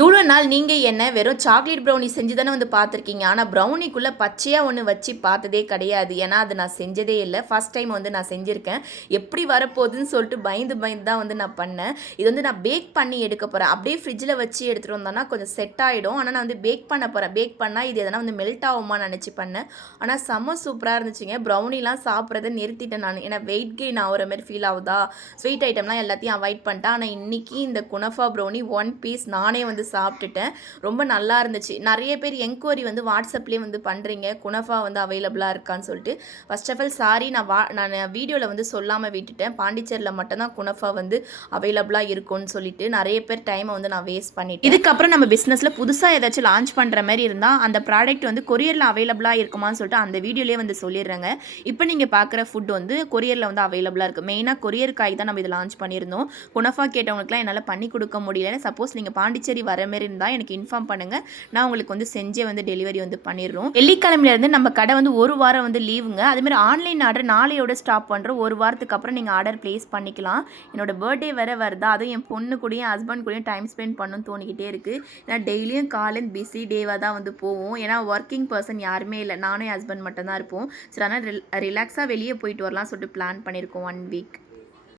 இவ்வளோ நாள் நீங்கள் என்ன வெறும் சாக்லேட் ப்ரௌனி செஞ்சு தானே வந்து பார்த்துருக்கீங்க. ஆனால் ப்ரௌனிக்குள்ளே பச்சையாக ஒன்று வச்சு பார்த்ததே கிடையாது. ஏன்னா அது நான் செஞ்சதே இல்லை. ஃபஸ்ட் டைம் வந்து நான் செஞ்சுருக்கேன். எப்படி வரப்போகுதுன்னு சொல்லிட்டு பயந்து பயந்து தான் வந்து நான் பண்ணேன். இது வந்து நான் பேக் பண்ணி எடுக்க போகிறேன் அப்படியே ஃப்ரிட்ஜில் வச்சு எடுத்துகிட்டு வந்தோன்னா கொஞ்சம் செட் ஆகிடும் ஆனால் நான் வந்து பேக் பண்ண போகிறேன் பேக் பண்ணால் இது எதனா வந்து மெல்ட் ஆகுமா நினச்சி பண்ணேன். ஆனால் செம்ம சூப்பராக இருந்துச்சுங்க. ப்ரௌனிலாம் சாப்பிட்றத நிறுத்திட்டேன் நான். ஏன்னா வெயிட் கெயின் ஆகிற மாதிரி ஃபீல் ஆகுதா? ஸ்வீட் ஐட்டம்லாம் எல்லாத்தையும் அவாய்ட் பண்ணிட்டேன். ஆனால் இன்றைக்கி இந்த குனஃபா ப்ரௌனி ஒன் பீஸ் நானே வந்து சாப்பிட்டுட்டேன். ரொம்ப நல்லா இருந்துச்சு. நிறைய பேர் என்கொயரி வந்து வாட்ஸ்அப்லேயே வந்து பண்ணுறீங்க குனஃபா வந்து அவைலபிளாக இருக்கான்னு சொல்லிட்டு. ஃபர்ஸ்ட் ஆஃப் ஆல் சாரி நான் வா நான் வீடியோவில் வந்து சொல்லாமல் விட்டுட்டேன். பாண்டிச்சேரியில் மட்டும்தான் குனஃபா வந்து அவைலபிளாக இருக்கும்னு சொல்லிட்டு நிறைய பேர் டைமை வந்து நான் வேஸ்ட் பண்ணிட்டேன். இதுக்கப்புறம் நம்ம பிஸ்னஸில் புதுசாக ஏதாச்சும் லான்ச் பண்ணுற மாதிரி இருந்தால் அந்த ப்ராடக்ட் வந்து கொரியரில் அவைலபிளாக இருக்குமான்னு சொல்லிட்டு அந்த வீடியோலேயே வந்து சொல்லிடுறேங்க. இப்போ நீங்கள் பார்க்குற ஃபுட் வந்து கொரியரில் வந்து அவைலபிளாக இருக்குது மெயினாக கொரியருக்காக தான் நம்ம இதை லான்ச் பண்ணியிருந்தோம். குனஃபா கேட்டவங்களுக்குலாம் என்னால் பண்ணி கொடுக்க முடியல சப்போஸ் நீங்கள் பாண்டிச்சேரி வர மாரி இருந்தால் எனக்கு இன்ஃபார்ம் பண்ணுங்கள் நான் உங்களுக்கு வந்து செஞ்சே வந்து டெலிவரி வந்து பண்ணிடுறோம். வெள்ளிக்கிழமையிலேருந்து நம்ம கடை வந்து ஒரு வாரம் வந்து லீவுங்க அதேமாதிரி ஆன்லைன் ஆர்டர் நாளையோட ஸ்டாப் பண்ணுறோம் ஒரு வாரத்துக்கு அப்புறம் நீங்கள் ஆர்டர் ப்ளேஸ் பண்ணிக்கலாம். என்னோட பர்த்டே வேறு வருதா. அதுவும் என் பொண்ணு கூடயும் ஹஸ்பண்ட் கூடயும் டைம் ஸ்பெண்ட் பண்ணணும்னு தோணிக்கிட்டே இருக்குது ஏன்னா டெய்லியும் காலையில் பிஸி டேவாக தான் வந்து போவோம். ஏன்னா ஒர்க்கிங் பர்சன் யாருமே இல்லை. நானும் என் ஹஸ்பண்ட் மட்டும் தான் இருப்போம். சரி அதனால் ரிலாக்ஸாக வெளியே போயிட்டு வரலாம் சொல்லிட்டு பிளான் பண்ணியிருக்கோம் ஒன் வீக்